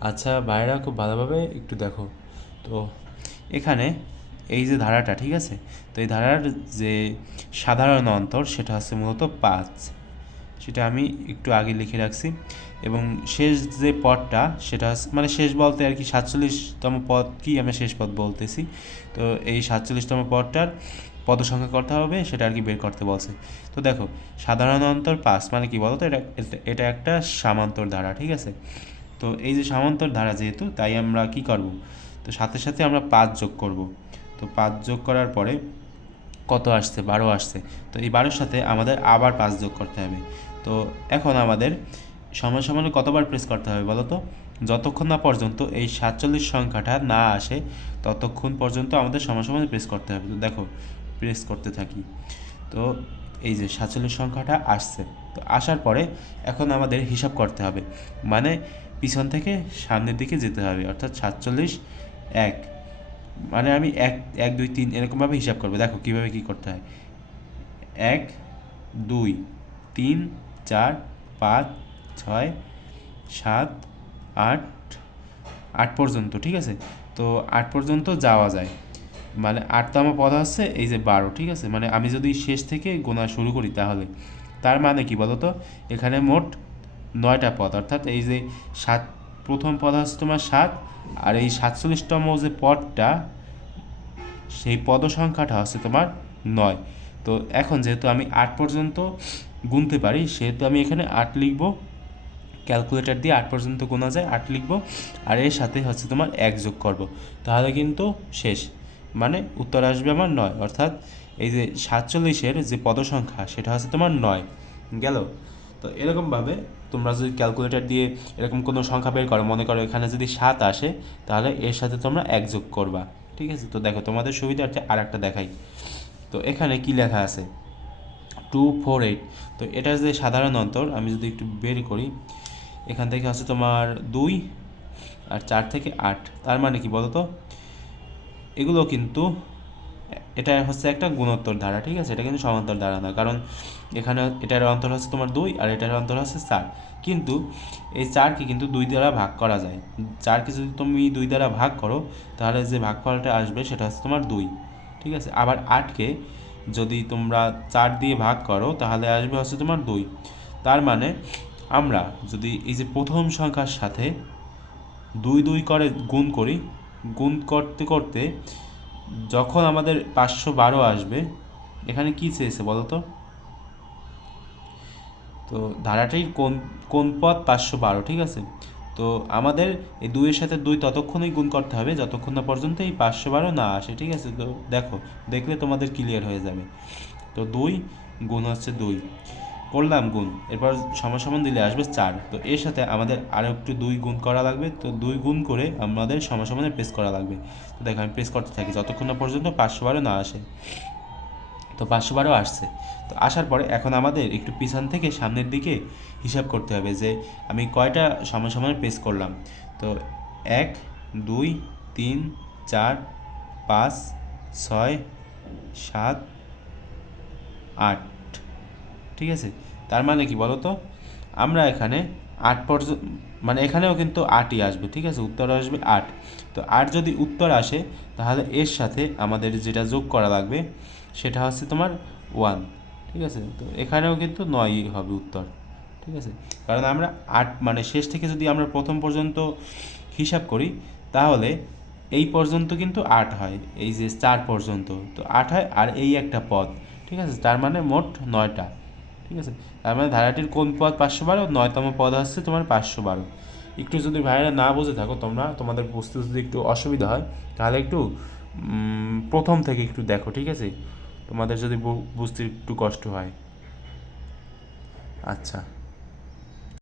আচ্ছা ভাইরা খুব ভালোভাবে একটু দেখো। তো এখানে এই যে ধারাটা, ঠিক আছে? তো এই ধারার যে সাধারণ অন্তর, সেটা হচ্ছে মূলত পাঁচ। সেটা আমি একটু আগে লিখে রাখছি। এবং শেষ যে পদটা, সেটা মানে শেষ বলতে আর কি সাতচল্লিশতম পদ কি আমি শেষ পদ বলতেছি। তো এই সাতচল্লিশতম পদটার পদ সংখ্যা করতে হবে, সেটা আর কি বের করতে বলছে। তো দেখো, সাধারণ অন্তর পাঁচ মানে কি বলতো? এটা- এটা একটা সামান্তর ধারা, ঠিক আছে? তো এই যে সামান্তর ধারা যেহেতু, তাই আমরা কি করব? তো সাথে সাথে আমরা পাঁচ যোগ করব। তো পাঁচ যোগ করার পরে কত আসছে? বারো আসছে। তো এই বারোর সাথে আমাদের আবার পাঁচ যোগ করতে হবে। তো এখন আমাদের সমানে কতবার প্রেস করতে হবে বলো তো? যতক্ষণ না পর্যন্ত এই সাতচল্লিশ সংখ্যাটা না আসে, ততক্ষণ পর্যন্ত আমাদের সময় সমানে প্রেস করতে হবে। তো দেখো প্রেস করতে থাকি। তো এই যে সাতচল্লিশ সংখ্যাটা আসছে। তো আসার পরে এখন আমাদের হিসাব করতে হবে। মানে পিছন থেকে সামনের দিকে যেতে হবে, অর্থাৎ সাতচল্লিশ এক। মানে আমি এক এক, দুই, তিন এরকমভাবে হিসাব করব। দেখো কীভাবে কী করতে হয়। এক, দুই, তিন, চার, পাঁচ, ছয়, সাত, আট আট পর্যন্ত, ঠিক আছে? তো আট পর্যন্ত যাওয়া যায়। মানে আটতম পদ হচ্ছে এই যে বারো, ঠিক আছে? মানে আমি যদি শেষ থেকে গোনা শুরু করি তাহলে, তার মানে কি বলতো? এখানে মোট নয়টা পদ, অর্থাৎ এই যে সাত, প্রথম পদ হচ্ছে তোমার সাত, আর এই সাতচল্লিশতম যে পদটা, সেই পদ সংখ্যাটা হচ্ছে তোমার নয়। তো এখন যেহেতু আমি আট পর্যন্ত গুনতে পারি, সেহেতু আমি এখানে আট লিখব, ক্যালকুলেটর দিয়ে আট পর্যন্ত গোনা যায়, আট লিখব, আর এর সাথে হচ্ছে তোমার এক যোগ করব। তাহলে কিন্তু শেষ মানে উত্তর আসবে আমার নয়, অর্থাৎ এই যে সাতচল্লিশের যে পদ সংখ্যা সেটা হচ্ছে তোমার নয়, গেল? তো এরকমভাবে তোমরা যদি ক্যালকুলেটর দিয়ে এরকম কোনো সংখ্যা বের করো, মনে করো এখানে যদি সাত আসে, তাহলে এর সাথে তোমরা এক যোগ করবা। ঠিক আছে? তো দেখো, তোমাদের সুবিধার্থে আর একটা দেখাই। তো এখানে কি লেখা আছে? টু ফোর এইট তো এটার যে সাধারণ অন্তর, আমি যদি একটু বের করি, এখান থেকে হচ্ছে তোমার দুই আর চার থেকে আট। তার মানে কি বলো তো এগুলো কিন্তু এটা হচ্ছে একটা গুণোত্তর ধারা, ঠিক আছে? এটা কিন্তু সমান্তর ধারা না কারণ এখানে এটার অন্তর হচ্ছে তোমার দুই আর এটার অন্তর হচ্ছে চার। কিন্তু এই চারকে কিন্তু দুই দ্বারা ভাগ করা যায়। চারকে যদি তুমি দুই দ্বারা ভাগ করো, তাহলে যে ভাগ ভাগফলটা আসবে সেটা হচ্ছে তোমার দুই, ঠিক আছে? আবার আটকে যদি তোমরা চার দিয়ে ভাগ করো, তাহলে আসবে হচ্ছে তোমার দুই। তার মানে আমরা যদি এই যে প্রথম সংখ্যার সাথে দুই দুই করে গুণ করি, গুণ করতে করতে যখন আমাদের পাঁচশো বারো আসবে, এখানে কি চেয়েছে বলো তো? তো ধারাটির কোন কোন পদ পাঁচশো বারো, ঠিক আছে? তো আমাদের এই দুইয়ের সাথে দুই ততক্ষণই গুণ করতে হবে, যতক্ষণ না পর্যন্ত এই পাঁচশো বারো না আসে, ঠিক আছে? তো দেখো, দেখলে তোমাদের ক্লিয়ার হয়ে যাবে। তো দুই গুণ হচ্ছে দুই। করলাম গুণ। এরপর সমান সমান দিলে আসবে চার। তো এর সাথে আমাদের আরও একটু দুই গুণ করা লাগবে। তো দুই গুণ করে আমাদের সমান সমানে প্রেস করা লাগবে। তো দেখো, আমি প্রেস করতে থাকি। যতক্ষণ না পর্যন্ত পাঁচশো বারো না আসে। তো পাঁচশো বারো আসছে। তো আসার পরে এখন আমাদের একটু পিছন থেকে সামনের দিকে হিসাব করতে হবে যে আমি কয়টা সমান সমান প্রেস করলাম। তো এক, দুই, তিন, চার, পাঁচ, ছয়, সাত, আট। ঠিক আছে? তার মানে কি বলো তো আমরা এখানে আট পর্যন্ত মানে এখানেও কিন্তু আটই আসবে, ঠিক আছে? উত্তর আসবে আট। তো আট যদি উত্তর আসে, তাহলে এর সাথে আমাদের যেটা যোগ করা লাগবে, সেটা হচ্ছে তোমার ওয়ান, ঠিক আছে? তো এখানেও কিন্তু নয়ই হবে উত্তর, ঠিক আছে? কারণ আমরা আট মানে শেষ থেকে যদি আমরা প্রথম পর্যন্ত হিসাব করি, তাহলে এই পর্যন্ত কিন্তু আট হয়, এই যে চার পর্যন্ত। তো আট হয় আর এই একটা পদ, ঠিক আছে? তার মানে মোট নয়টা। ঠিক আছে? তার মানে ধারাটির কোন পদ পাঁচশো বারো? নয়তম পদ আসছে তোমার পাঁচশো বারো। একটু যদি ভাইরা না বুঝে থাকো তোমরা, তোমাদের বুঝতে যদি একটু অসুবিধা হয়, তাহলে একটু প্রথম থেকে একটু দেখো, ঠিক আছে? তোমাদের যদি বুঝতে একটু কষ্ট হয়। আচ্ছা।